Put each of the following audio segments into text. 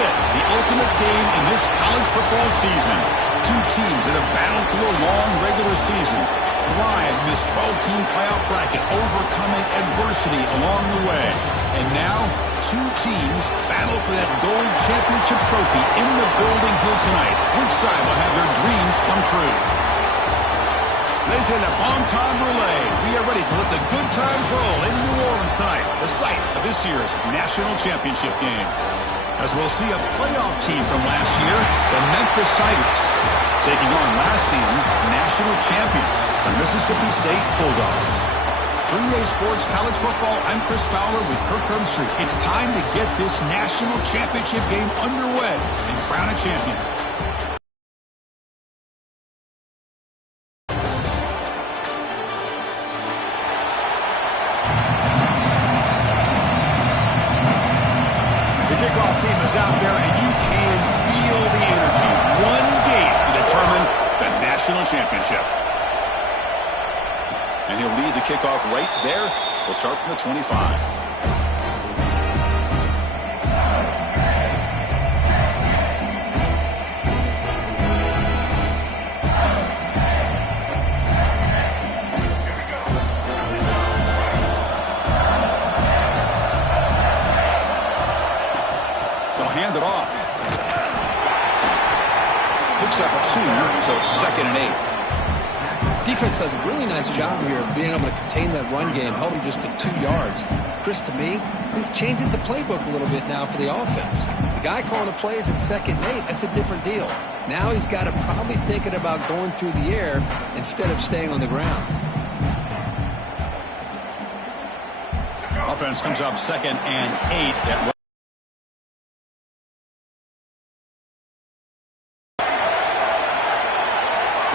it, the ultimate game in this college football season. Two teams that have battled through a long regular season, thrive in this 12-team playoff bracket, overcoming adversity along the way. And now, two teams battle for that gold championship trophy in the building here tonight. Which side will have their dreams come true? Ladies and gentlemen, bon time relay. We are ready to let the good times roll in New Orleans tonight, the site of this year's national championship game. As we'll see a playoff team from last year, the Memphis Tigers, taking on last season's national champions, the Mississippi State Bulldogs. 3A Sports College Football, I'm Chris Fowler with Kirk Herbstreit. It's time to get this national championship game underway and crown a champion. Kickoff team is out there, and you can feel the energy. One game to determine the national championship. And he'll lead the kickoff right there. We'll start from the 25. Hand it off. Picks up 2, so it's 2nd and 8. Defense does a really nice job here of being able to contain that run game, held him just to 2 yards. Chris, to me, this changes the playbook a little bit now for the offense. The guy calling the plays at 2nd and 8, that's a different deal. Now he's got to probably thinking about going through the air instead of staying on the ground. Offense comes up 2nd and 8. That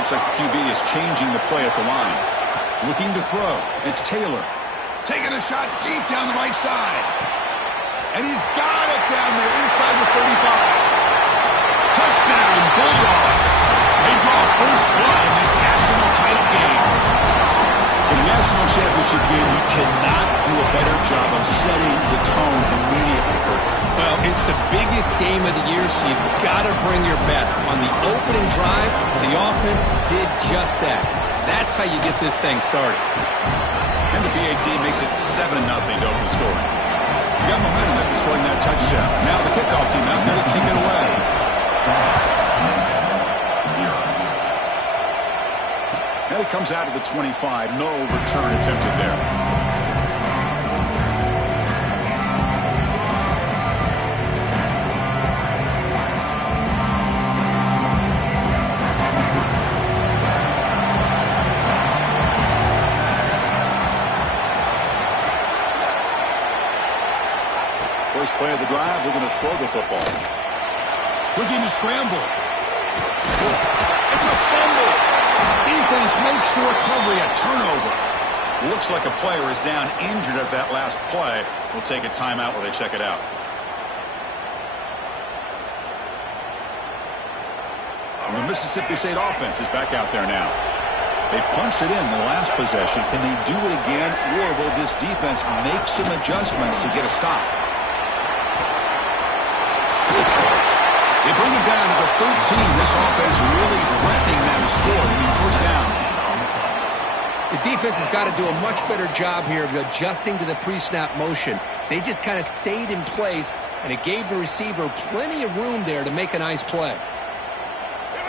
looks like the QB is changing the play at the line. Looking to throw. It's Taylor. Taking a shot deep down the right side. And he's got it down there inside the 35. Touchdown, Bulldogs. They draw first blood in this national title game. In a national championship game, you cannot do a better job of setting the tone immediately, Kirk. Well, it's the biggest game of the year, so you've got to bring your best. On the opening drive, the offense did just that. That's how you get this thing started. And the BA team makes it 7-0 to open scoring. You got momentum after scoring that touchdown. Now the kickoff team out there to kick it away. Now he comes out of the 25. No return attempted there. First play of the drive, we're going to throw the football. Looking to scramble. It's a fumble. Defense makes the recovery a turnover. Looks like a player is down injured at that last play. We'll take a timeout while they check it out. And the Mississippi State offense is back out there now. They punched it in the last possession. Can they do it again, or will this defense make some adjustments to get a stop? They bring it down to the 13. This offense really threatening them to score. They need first down. The defense has got to do a much better job here of adjusting to the pre-snap motion. They just kind of stayed in place, and it gave the receiver plenty of room there to make a nice play.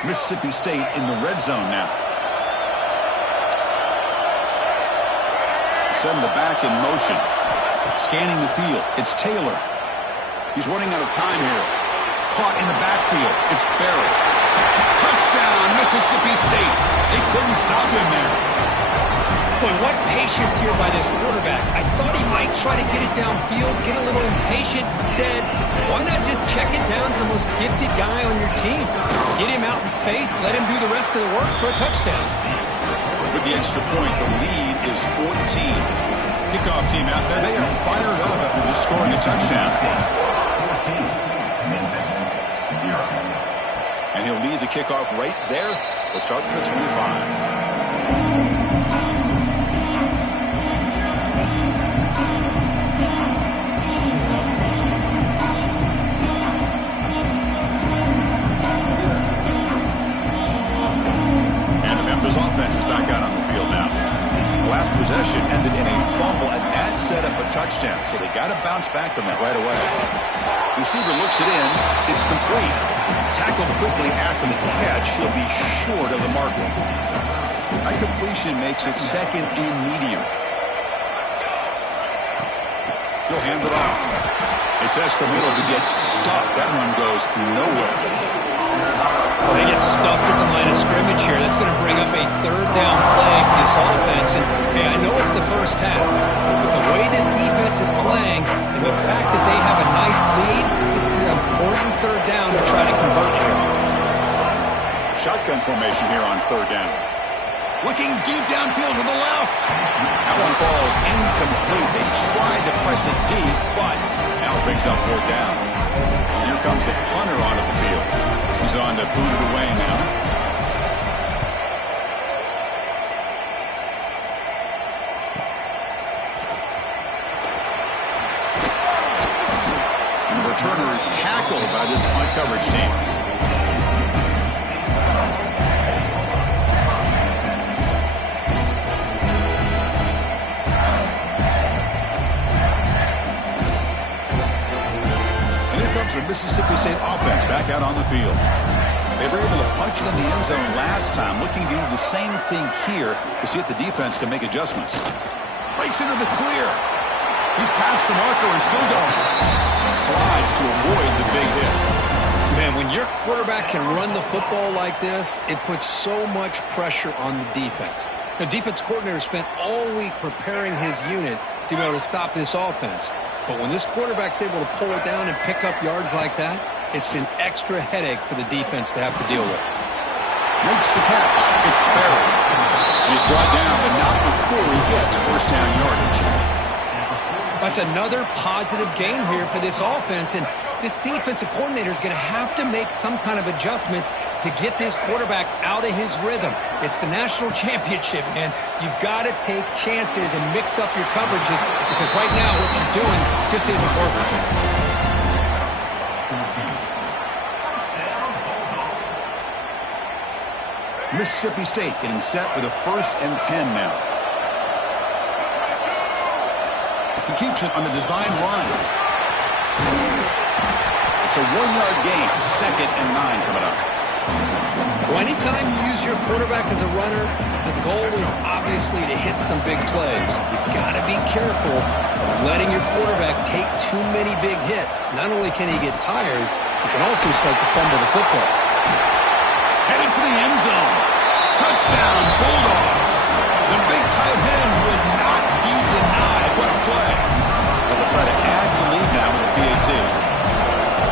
Mississippi State in the red zone now. Setting the back in motion. Scanning the field. It's Taylor. He's running out of time here. Caught in the backfield. It's Barrett. Touchdown, Mississippi State. They couldn't stop him there. Boy, what patience here by this quarterback. I thought he might try to get it downfield, get a little impatient. Instead, why not just check it down to the most gifted guy on your team? Get him out in space, let him do the rest of the work for a touchdown. With the extra point, the lead is 14. Kickoff team out there, they are fired up after just scoring a touchdown. And he'll lead the kickoff right there. They'll start at the 25. This offense is back out on the field now. The last possession ended in a fumble, and that set up a touchdown. So they got to bounce back from that right away. Receiver looks it in. It's complete. Tackled quickly after the catch. He'll be short of the marker. That completion makes it second and medium. He'll hand it off. It's Escobedo to get stuffed. That one goes nowhere. Well, they get stuffed at the line of scrimmage here. That's going to bring up a third down play for this offense. And, hey, I know it's the first half, but the way this defense is playing and the fact that they have a nice lead, this is an important third down to try to convert here. Shotgun formation here on third down. Looking deep downfield to the left. That one falls incomplete. They tried to press it deep, but now brings up fourth down. And here comes the punter onto the field. He's on to boot it away now. And the returner is tackled by this punt coverage team. The Mississippi State offense back out on the field. They were able to punch it in the end zone last time, looking to do the same thing here to see if the defense can make adjustments. Breaks into the clear. He's past the marker and still going. Slides to avoid the big hit. Man, when your quarterback can run the football like this, it puts so much pressure on the defense. The defense coordinator spent all week preparing his unit to be able to stop this offense. But when this quarterback's able to pull it down and pick up yards like that, it's an extra headache for the defense to have to deal with. Makes the catch. It's Barry. He's brought down, but not before he gets first down yardage. That's another positive game here for this offense, and this defensive coordinator is going to have to make some kind of adjustments to get this quarterback out of his rhythm. It's the national championship, man. You've got to take chances and mix up your coverages because right now what you're doing just isn't working. Mississippi State getting set with a 1st and 10 now. He keeps it on the design line. It's a 1-yard gain. 2nd and 9 coming up. Well, anytime you use your quarterback as a runner, the goal is obviously to hit some big plays. You've got to be careful of letting your quarterback take too many big hits. Not only can he get tired, he can also start to fumble the football. Heading for the end zone. Touchdown, Bulldogs. The big tight end would not be denied. What a play. They'll try to add the lead now with a PAT.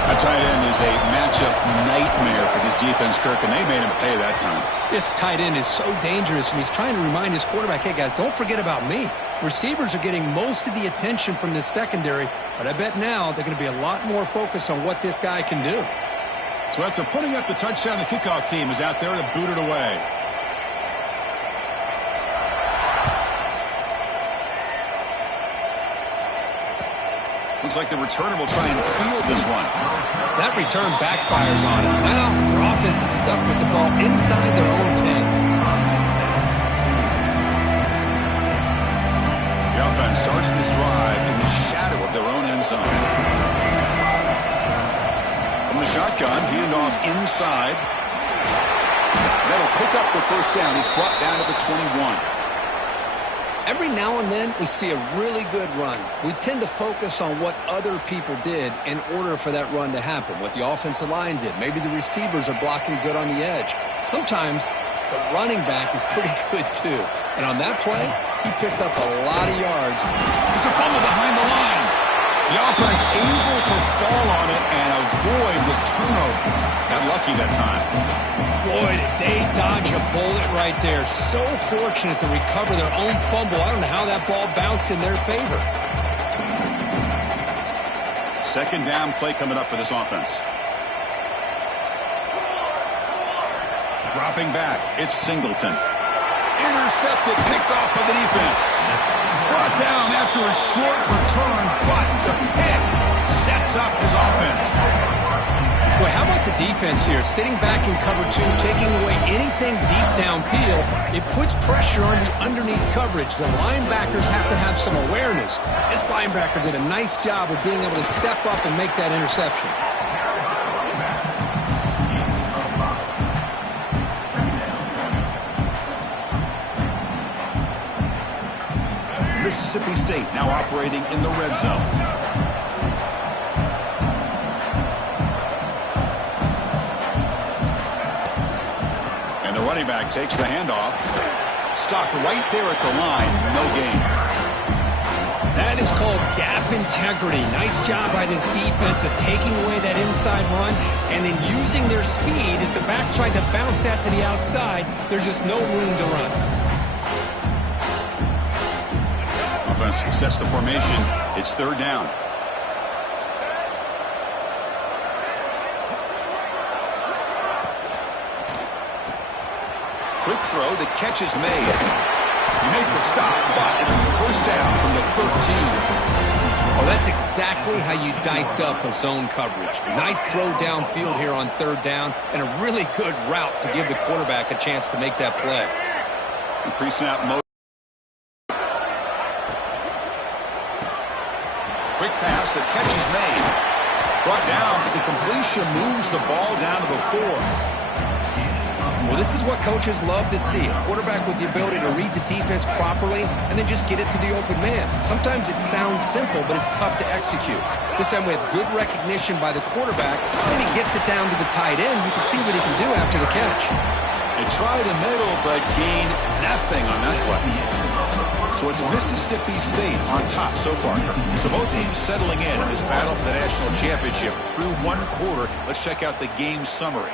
A tight end is a matchup nightmare for this defense, Kirk, and they made him pay that time. This tight end is so dangerous, and he's trying to remind his quarterback, hey, guys, don't forget about me. Receivers are getting most of the attention from this secondary, but I bet now they're going to be a lot more focused on what this guy can do. So after putting up the touchdown, the kickoff team is out there to boot it away. Looks like the returner will try and field this one. That return backfires on it. Now their offense is stuck with the ball inside their own 10. The offense starts this drive in the shadow of their own end zone. From the shotgun, handoff inside. That'll pick up the first down. He's brought down to the 21. Every now and then, we see a really good run. We tend to focus on what other people did in order for that run to happen, what the offensive line did. Maybe the receivers are blocking good on the edge. Sometimes the running back is pretty good, too. And on that play, he picked up a lot of yards. It's a fumble behind the line. The offense able to fall on it and avoid the turnover. Got lucky that time. Boy, did they dodge a bullet right there. So fortunate to recover their own fumble. I don't know how that ball bounced in their favor. Second down play coming up for this offense. Dropping back, it's Singleton. Intercepted, picked off by the defense. Brought down after a short return, but the pick sets up his offense. Well, how about the defense here? Sitting back in cover 2, taking away anything deep downfield. downfield, it puts pressure on the underneath coverage. The linebackers have to have some awareness. This linebacker did a nice job of being able to step up and make that interception. Mississippi State now operating in the red zone. And the running back takes the handoff. Stopped right there at the line. No gain. That is called gap integrity. Nice job by this defense of taking away that inside run and then using their speed as the back tried to bounce that to the outside. There's just no room to run. Offense sets the formation. It's third down. Quick throw. The catch is made. You make the stop, but first down from the 13. Oh, that's exactly how you dice up a zone coverage. Nice throw downfield here on third down and a really good route to give the quarterback a chance to make that play. Pre-snap mode. Quick pass, the catch is made. Brought down, but the completion moves the ball down to the 4. Well, this is what coaches love to see. A quarterback with the ability to read the defense properly and then just get it to the open man. Sometimes it sounds simple, but it's tough to execute. This time we have good recognition by the quarterback, and he gets it down to the tight end. You can see what he can do after the catch. They try the middle, but gain nothing on that play. So it's Mississippi State on top so far. So both teams settling in this battle for the national championship through one quarter. Let's check out the game summary.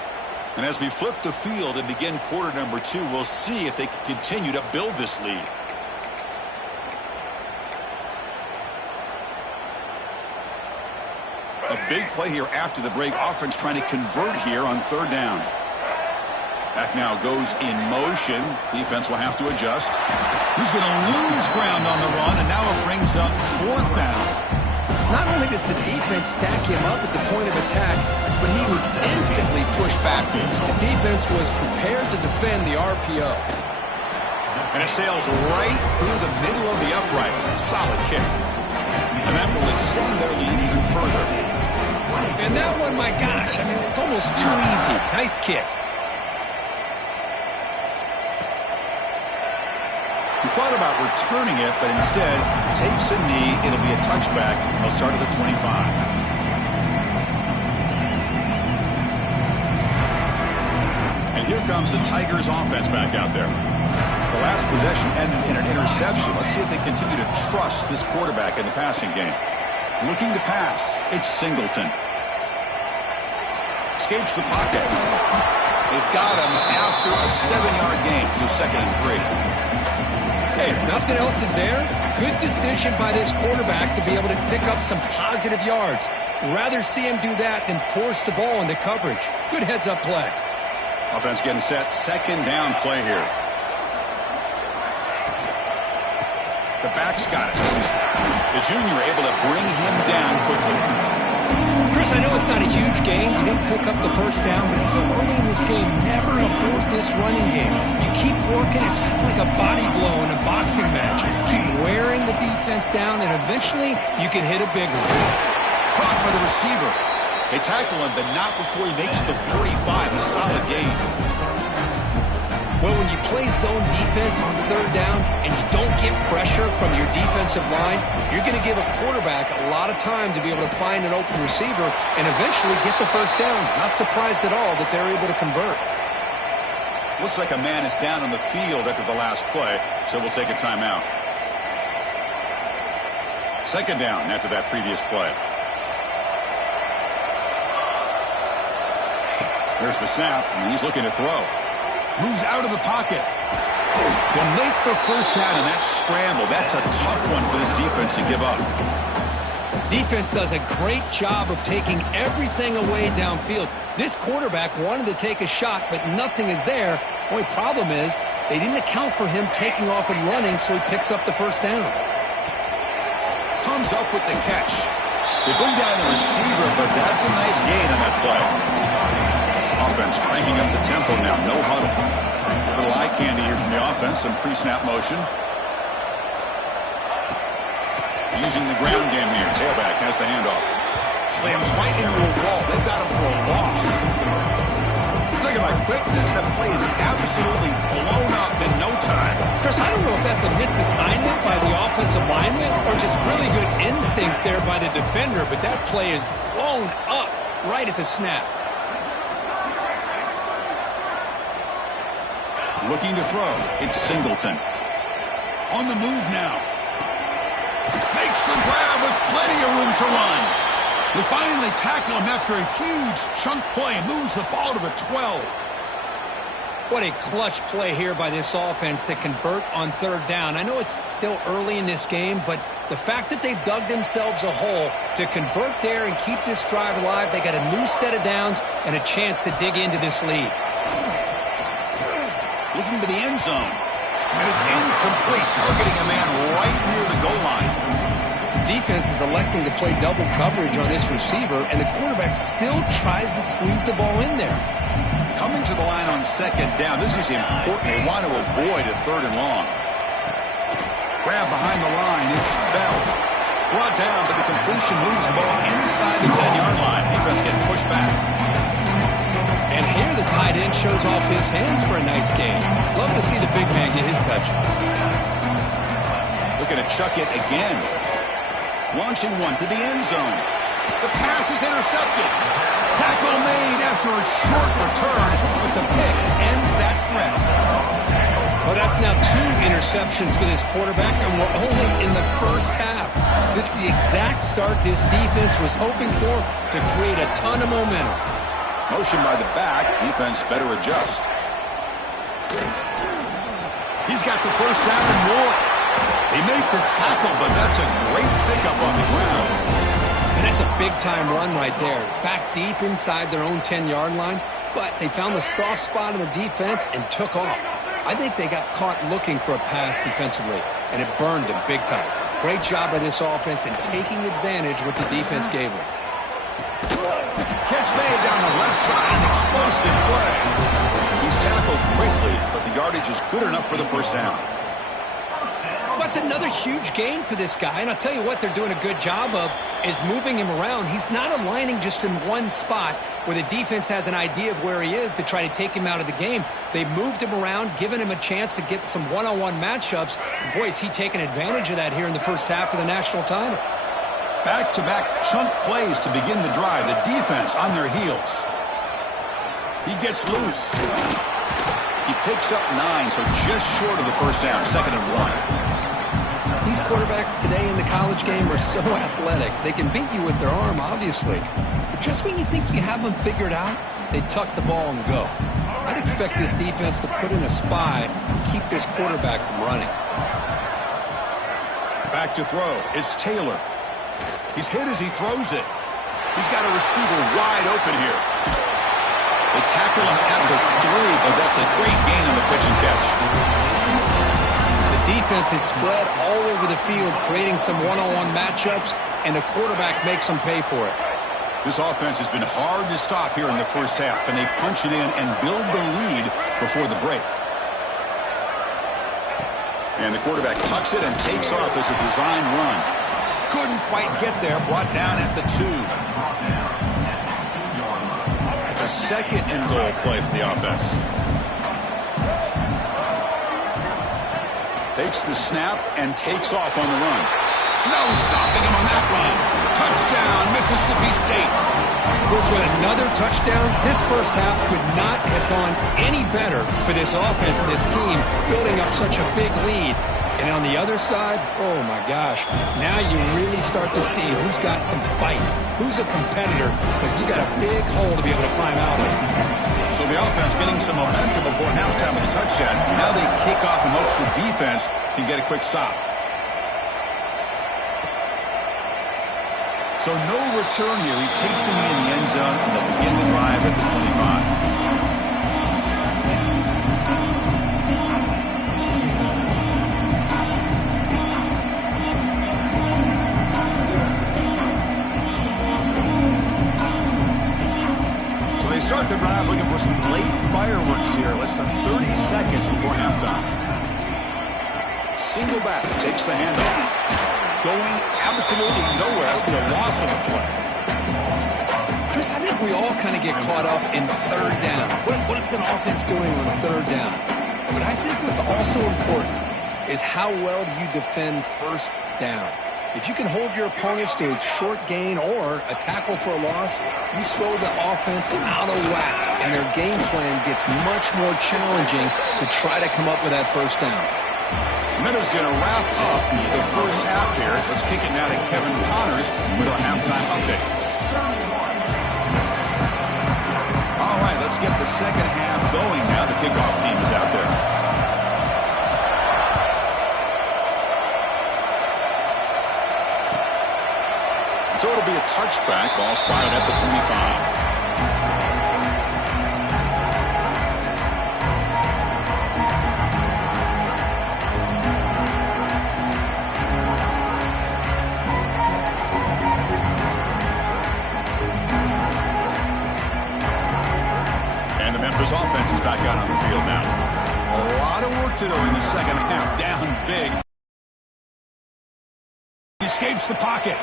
And as we flip the field and begin quarter number 2, we'll see if they can continue to build this lead. A big play here after the break. Offense trying to convert here on third down. Back now goes in motion. Defense will have to adjust. He's going to lose ground on the run, and now it brings up fourth down. Not only does the defense stack him up at the point of attack, but he was instantly pushed backwards. The defense was prepared to defend the RPO. And it sails right through the middle of the uprights. Solid kick. And that will extend their lead even further. And that one, my gosh, I mean, it's almost too easy. Nice kick. He thought about returning it, but instead takes a knee. It'll be a touchback. He'll start at the 25. And here comes the Tigers offense back out there. The last possession ended in an interception. Let's see if they continue to trust this quarterback in the passing game. Looking to pass. It's Singleton. Escapes the pocket. They've got him after a 7-yard gain, so 2nd and 3. Hey, if nothing else is there, good decision by this quarterback to be able to pick up some positive yards. Rather see him do that than force the ball into coverage. Good heads-up play. Offense getting set. 2nd down play here. The back's got it. The junior able to bring him down quickly. Chris, I know it's not a huge gain. You didn't pick up the first down, but it's still early in this game. Never abort this running game. You keep working. It's kind of like a body blow in a boxing match. Keep wearing the defense down, and eventually you can hit a big one. Caught for the receiver. They tackle him, but not before he makes the 45. A solid gain. Well, when you play zone defense on third down and you don't get pressure from your defensive line, you're going to give a quarterback a lot of time to be able to find an open receiver and eventually get the first down. Not surprised at all that they're able to convert. Looks like a man is down on the field after the last play, so we'll take a timeout. 2nd down after that previous play. There's the snap, and he's looking to throw. Moves out of the pocket. They'll make the first down in that scramble. That's a tough one for this defense to give up. Defense does a great job of taking everything away downfield. This quarterback wanted to take a shot, but nothing is there. Only problem is they didn't account for him taking off and running, so he picks up the first down. Comes up with the catch. They bring down the receiver, but that's a nice gain on that play. Offense cranking up the tempo now. No huddle. Little eye candy here from the offense. Some pre-snap motion. Using the ground game here. Tailback has the handoff. Slams right into a wall. They've got him for a loss. Look at my quickness. That play is absolutely blown up in no time. Chris, I don't know if that's a misassignment by the offensive lineman or just really good instincts there by the defender, but that play is blown up right at the snap. Looking to throw. It's Singleton. On the move now. Makes the grab with plenty of room to run. They finally tackle him after a huge chunk play. Moves the ball to the 12. What a clutch play here by this offense to convert on third down. I know it's still early in this game, but the fact that they've dug themselves a hole to convert there and keep this drive alive, they got a new set of downs and a chance to dig into this lead. Looking to the end zone. And it's incomplete, targeting a man right near the goal line. The defense is electing to play double coverage on this receiver, and the quarterback still tries to squeeze the ball in there. Coming to the line on second down. This is important. They want to avoid a third and long. Grab behind the line. It's Bell. Brought down, but the completion moves the ball inside the 10-yard line. Defense getting pushed back. And here the tight end shows off his hands for a nice game. Love to see the big man get his touches. Looking to chuck it again. Launching one to the end zone. The pass is intercepted. Tackle made after a short return, but the pick ends that threat. Well, that's now 2 interceptions for this quarterback, and we're only in the first half. This is the exact start this defense was hoping for to create a ton of momentum. Motion by the back. Defense better adjust. He's got the first down and more. They make the tackle, but that's a great pickup on the ground. And that's a big-time run right there. Back deep inside their own 10-yard line, but they found the soft spot in the defense and took off. I think they got caught looking for a pass defensively, and it burned them big time. Great job by this offense in taking advantage of what the defense gave them. Catch made down the left side, an explosive play. He's tackled quickly, but the yardage is good enough for the first down. That's another huge gain for this guy, and I'll tell you what they're doing a good job of is moving him around. He's not aligning just in one spot where the defense has an idea of where he is to try to take him out of the game. They moved him around, given him a chance to get some one-on-one matchups. And boy, is he taking advantage of that here in the first half of the national title. Back-to-back chunk plays to begin the drive. The defense on their heels. He gets loose. He picks up 9, so just short of the first down. 2nd and 1. These quarterbacks today in the college game are so athletic. They can beat you with their arm, obviously. But just when you think you have them figured out, they tuck the ball and go. I'd expect this defense to put in a spy and keep this quarterback from running. Back to throw. It's Taylor. He's hit as he throws it. He's got a receiver wide open here. They tackle him at the 3, but that's a great gain on the pitch and catch. The defense is spread all over the field, creating some one-on-one matchups, and the quarterback makes them pay for it. This offense has been hard to stop here in the first half, and they punch it in and build the lead before the break. And the quarterback tucks it and takes off as a design run. Couldn't quite get there, brought down at the 2. It's a 2nd and goal play for the offense. Takes the snap and takes off on the run. No stopping him on that run. Touchdown, Mississippi State. Goes with another touchdown. This first half could not have gone any better for this offense and this team, building up such a big lead. And on the other side, oh my gosh, now you really start to see who's got some fight, who's a competitor, because you got a big hole to be able to climb out of. So the offense getting some momentum before halftime with the touchdown. Now they kick off in hopes the defense can get a quick stop. So no return here. He takes him in the end zone, and they'll begin the drive at the 25. Start the drive looking for some late fireworks here. Less than 30 seconds before halftime. halftime. Single back, takes the handoff. Going absolutely nowhere. It'll be a loss of the play. Chris, I think we all kind of get caught up in third down. What is an offense doing on third down? But I think what's also important is how well you defend first down. If you can hold your opponents to a short gain or a tackle for a loss, you throw the offense out of whack, and their game plan gets much more challenging to try to come up with that first down. Minutes going to wrap up the first half here. Let's kick it now to Kevin Connors with our halftime update. All right, let's get the second half going now. The kickoff team is out there. So it'll be a touchback. Ball spotted at the 25. And the Memphis offense is back out on the field now. A lot of work to do in the second half. Down big. He escapes the pocket.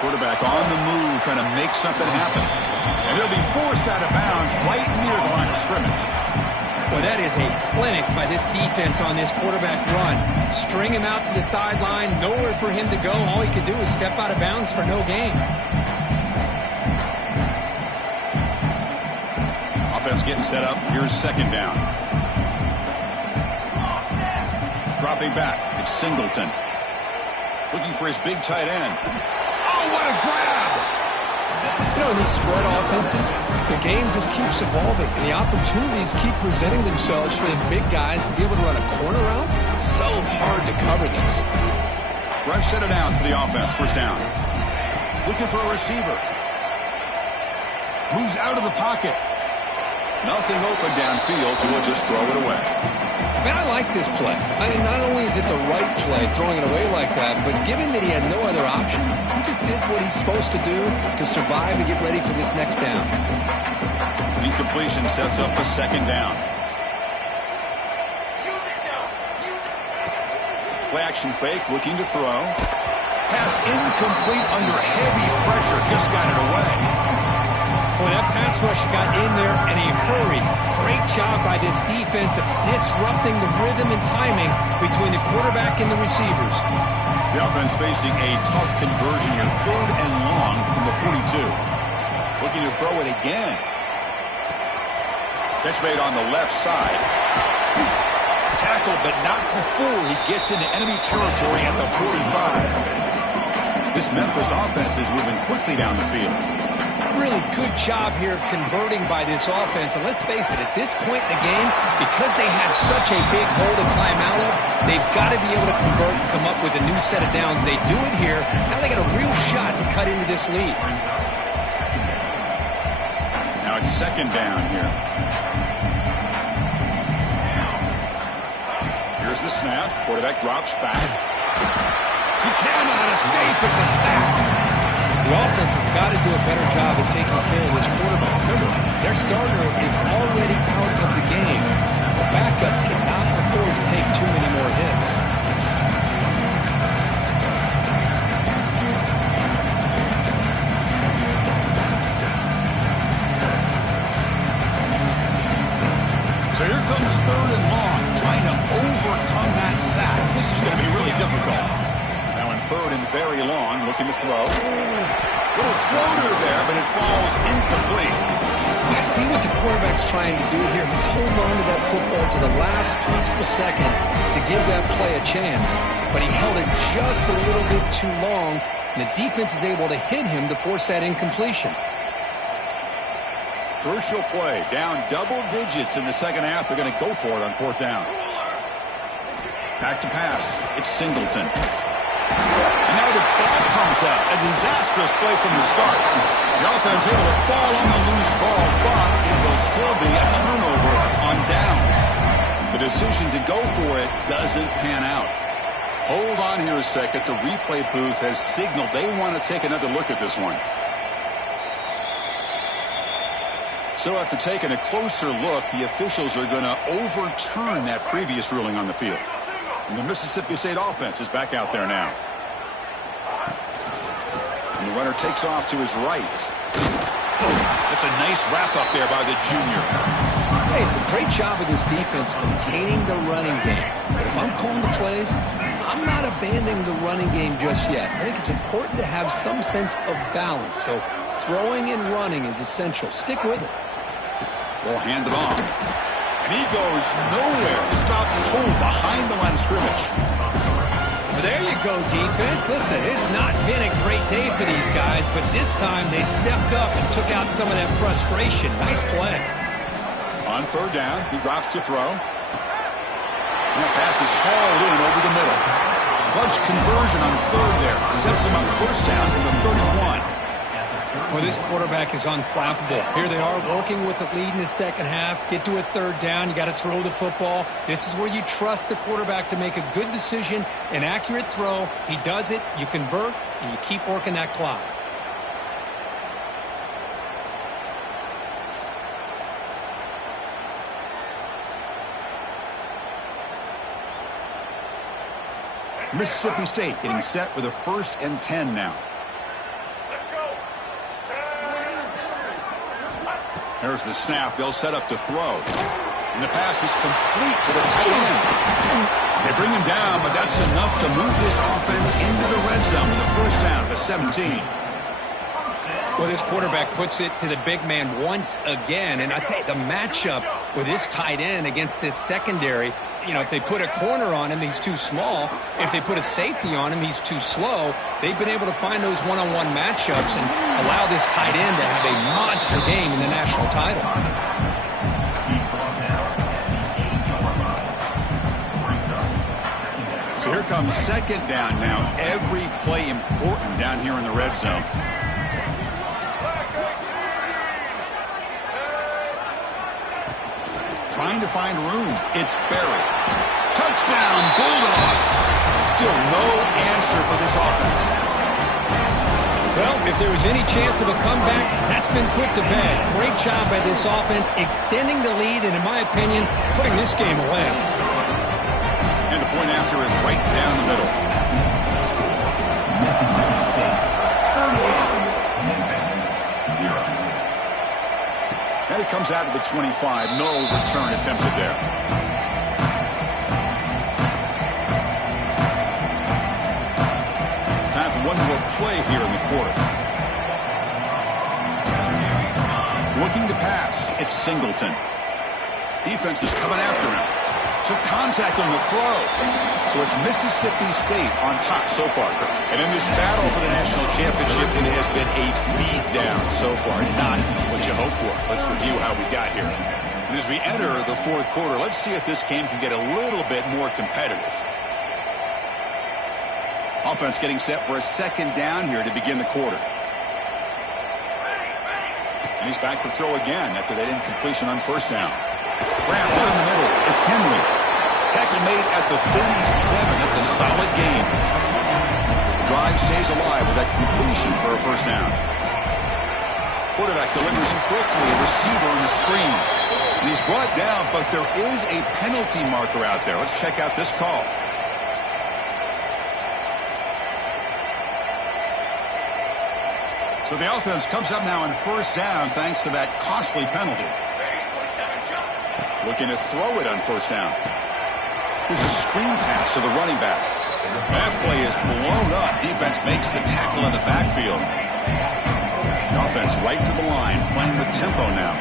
Quarterback on the move, trying to make something happen. And he'll be forced out of bounds right near the line of scrimmage. Well, that is a clinic by this defense on this quarterback run. String him out to the sideline, nowhere for him to go. All he could do is step out of bounds for no gain. Offense getting set up. Here's second down. Dropping back. It's Singleton. Looking for his big tight end. What a grab! You know, in these spread offenses, the game just keeps evolving, and the opportunities keep presenting themselves for the big guys to be able to run a corner route. So hard to cover this. Fresh set of downs for the offense. First down. Looking for a receiver. Moves out of the pocket. Nothing open downfield, so we'll just throw it away. Man, I like this play. I mean, not only is it the right play, throwing it away like that, but given that he had no other option, he just did what he's supposed to do to survive and get ready for this next down. Incompletion sets up a second down. Play action fake, looking to throw. Pass incomplete under heavy pressure, just got it away. Boy, that pass rush got in there in a hurry. Great job by this defense of disrupting the rhythm and timing between the quarterback and the receivers. The offense facing a tough conversion here. Third and long from the 42. Looking to throw it again. Catch made on the left side. Tackle, but not before he gets into enemy territory at the 45. This Memphis offense is moving quickly down the field. Really good job here of converting by this offense. And let's face it, at this point in the game, because they have such a big hole to climb out of, they've got to be able to convert and come up with a new set of downs. They do it here. Now they got a real shot to cut into this lead. Now it's second down here. Here's the snap. Quarterback drops back. He cannot escape. It's a sack. The offense has got to do a better job of taking care of this quarterback. Remember, their starter is already out of the game. The backup cannot afford to take too many more hits. So here comes third and long, trying to overcome that sack. This is going to be really difficult. Now in third and very long, looking to throw. Little floater there, but it falls incomplete. I see what the quarterback's trying to do here. He's holding on to that football to the last possible second to give that play a chance. But he held it just a little bit too long, and the defense is able to hit him to force that incompletion. Crucial play. Down double digits in the second half. They're going to go for it on fourth down. Back to pass. It's Singleton. And now the ball comes out. A disastrous play from the start. The offense able to fall on the loose ball, but it will still be a turnover on downs. The decision to go for it doesn't pan out. Hold on here a second. The replay booth has signaled they want to take another look at this one. So after taking a closer look, the officials are going to overturn that previous ruling on the field. And the Mississippi State offense is back out there now. And the runner takes off to his right. That's a nice wrap up there by the junior. Hey, it's a great job of this defense containing the running game. But if I'm calling the plays, I'm not abandoning the running game just yet. I think it's important to have some sense of balance. So throwing and running is essential. Stick with it. We'll hand it off. And he goes nowhere. Stopped cold behind the line of scrimmage. Well, there you go, defense. Listen, it's not been a great day for these guys, but this time they stepped up and took out some of that frustration. Nice play. On third down, he drops to throw. And that pass is hauled in over the middle. Clutch conversion on third there. Sets him up first down from the 31. Well, this quarterback is unflappable. Here they are working with the lead in the second half. Get to a third down. You got to throw the football. This is where you trust the quarterback to make a good decision, an accurate throw. He does it, you convert, and you keep working that clock. Mississippi State getting set with a 1st and 10 now. There's the snap. They'll set up to throw. And the pass is complete to the tight end. They bring him down, but that's enough to move this offense into the red zone with a first down to 17. Well, this quarterback puts it to the big man once again. And I tell you, the matchup with this tight end against this secondary, you know, if they put a corner on him, he's too small. If they put a safety on him, he's too slow. They've been able to find those one-on-one matchups and allow this tight end to have a monster game in the national title. So here comes second down now. Every play important down here in the red zone. Trying to find room. It's Berry. Touchdown, Bulldogs. Still no answer for this offense. Well, if there was any chance of a comeback, that's been put to bed. Great job by this offense extending the lead and, in my opinion, putting this game away. And the point after is right down the middle. And it comes out to the 25. No return attempted there. Time for one more play here in the quarter. Looking to pass. It's Singleton. Defense is coming after him. So contact on the throw. So it's Mississippi State on top so far. And in this battle for the national championship, it has been a beat down so far. Not what you hoped for. Let's review how we got here. And as we enter the fourth quarter, let's see if this game can get a little bit more competitive. Offense getting set for a second down here to begin the quarter. And he's back to throw again after that incompletion on first down. Grab out in the middle. It's Henry. Tackle made at the 37. That's a solid gain. Drive stays alive with that completion for a first down. Quarterback delivers quickly. Receiver on the screen. And he's brought down, but there is a penalty marker out there. Let's check out this call. So the offense comes up now in first down thanks to that costly penalty. Looking to throw it on first down. Here's a screen pass to the running back. That play is blown up. Defense makes the tackle in the backfield. The offense right to the line, playing with tempo now.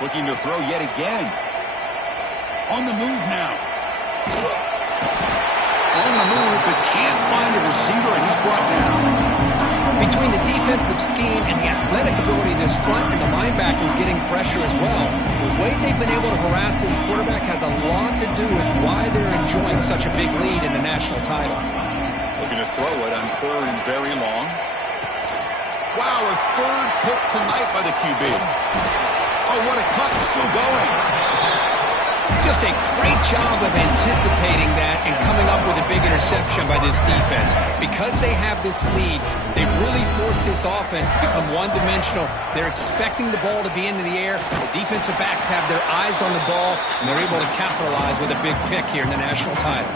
Looking to throw yet again. On the move now. On the move, but can't find a receiver, and he's brought down. Between the defensive scheme and the athletic ability of this front and the linebackers getting pressure as well, the way they've been able to harass this quarterback has a lot to do with why they're enjoying such a big lead in the national title. Looking to throw it on third and very long. Wow, a third pick tonight by the QB. Oh, what a cut. Still going. Just a great job of anticipating that and coming up with a big interception by this defense. Because they have this lead, they really forced this offense to become one-dimensional. They're expecting the ball to be into the air. The defensive backs have their eyes on the ball, and they're able to capitalize with a big pick here in the national title.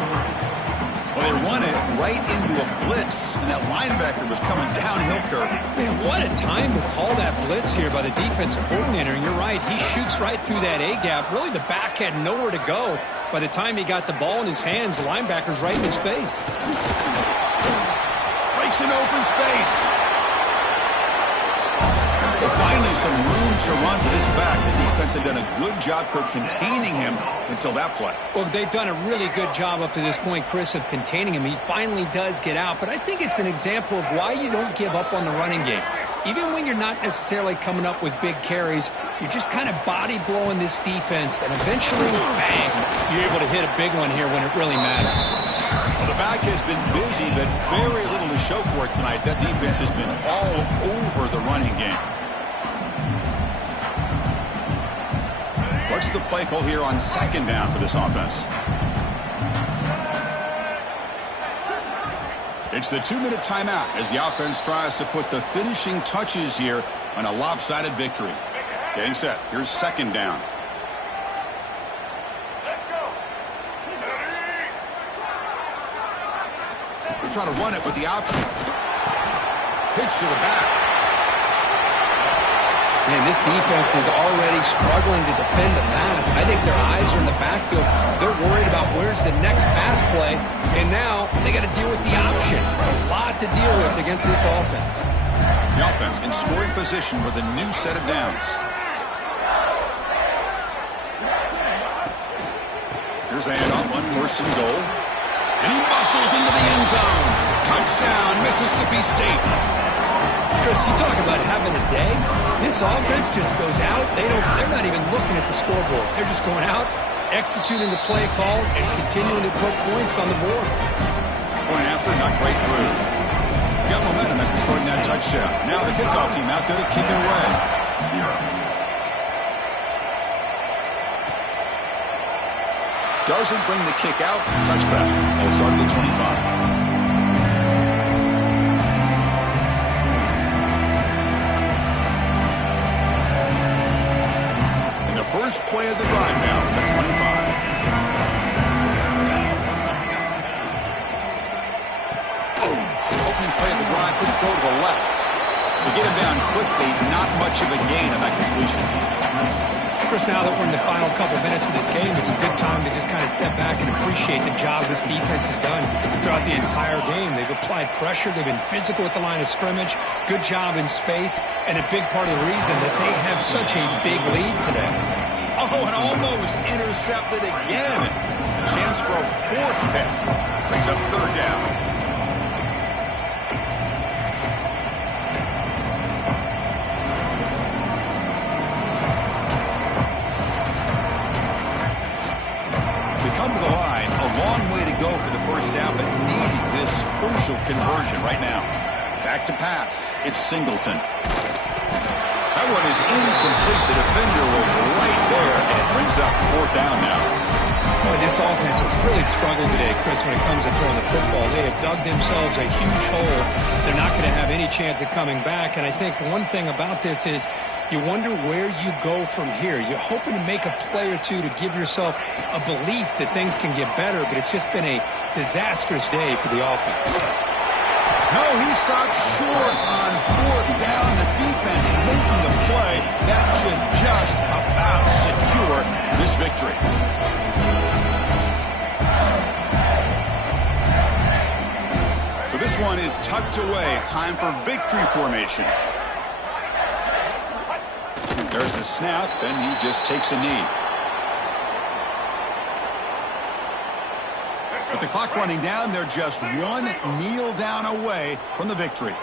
Well, they run it right into a blitz, and that linebacker was coming downhill, Kirk. Man, what a time to call that blitz here by the defensive coordinator. And you're right, he shoots right through that A-gap. Really, the back had nowhere to go. By the time he got the ball in his hands, the linebacker's right in his face. Breaks an open space. Well, finally, some room to run for this back. The defense had done a good job for containing him until that play. Well, they've done a really good job up to this point, Chris, of containing him. He finally does get out, but I think it's an example of why you don't give up on the running game. Even when you're not necessarily coming up with big carries, you're just kind of body blowing this defense, and eventually, bang, you're able to hit a big one here when it really matters. Well, the back has been busy, but very little to show for it tonight. That defense has been all over the running game. What's the play call here on second down for this offense? It's the 2-minute timeout as the offense tries to put the finishing touches here on a lopsided victory. Getting set. Here's second down. We'll try to run it with the option. Pitch to the back. Man, this defense is already struggling to defend the pass. I think their eyes are in the backfield. They're worried about where's the next pass play, and now they got to deal with the option. A lot to deal with against this offense. The offense in scoring position with a new set of downs. Here's the handoff on first and goal. And he muscles into the end zone. Touchdown, Mississippi State. Chris, you talk about having a day. This offense just goes out. They're not even looking at the scoreboard. They're just going out, executing the play call, and continuing to put points on the board. Point after, not quite through. Got momentum after scoring that touchdown. Now the kickoff team out there to kick it away. Doesn't bring the kick out. Touchback. They'll start at the 25. First play of the drive now from the 25. Opening play of the drive, quick throw to the left. They get him down quickly, not much of a gain on that completion. Chris, now that we're in the final couple minutes of this game, it's a good time to just kind of step back and appreciate the job this defense has done throughout the entire game. They've applied pressure. They've been physical at the line of scrimmage. Good job in space. And a big part of the reason that they have such a big lead today. Oh, and almost intercepted again. A chance for a fourth pick. Brings up third down. We come to the line. A long way to go for the first down, but needing this crucial conversion right now. Back to pass. It's Singleton. That one is incomplete. The defender was right there, and it brings up fourth down now. Boy, this offense has really struggled today, Chris, when it comes to throwing the football. They have dug themselves a huge hole. They're not going to have any chance of coming back, and I think one thing about this is you wonder where you go from here. You're hoping to make a play or two to give yourself a belief that things can get better, but it's just been a disastrous day for the offense. No, he stopped short on fourth down. The defense making a play that should just about secure this victory. So this one is tucked away. Time for victory formation. There's the snap, and he just takes a knee. With the clock running down, they're just one kneel down away from the victory.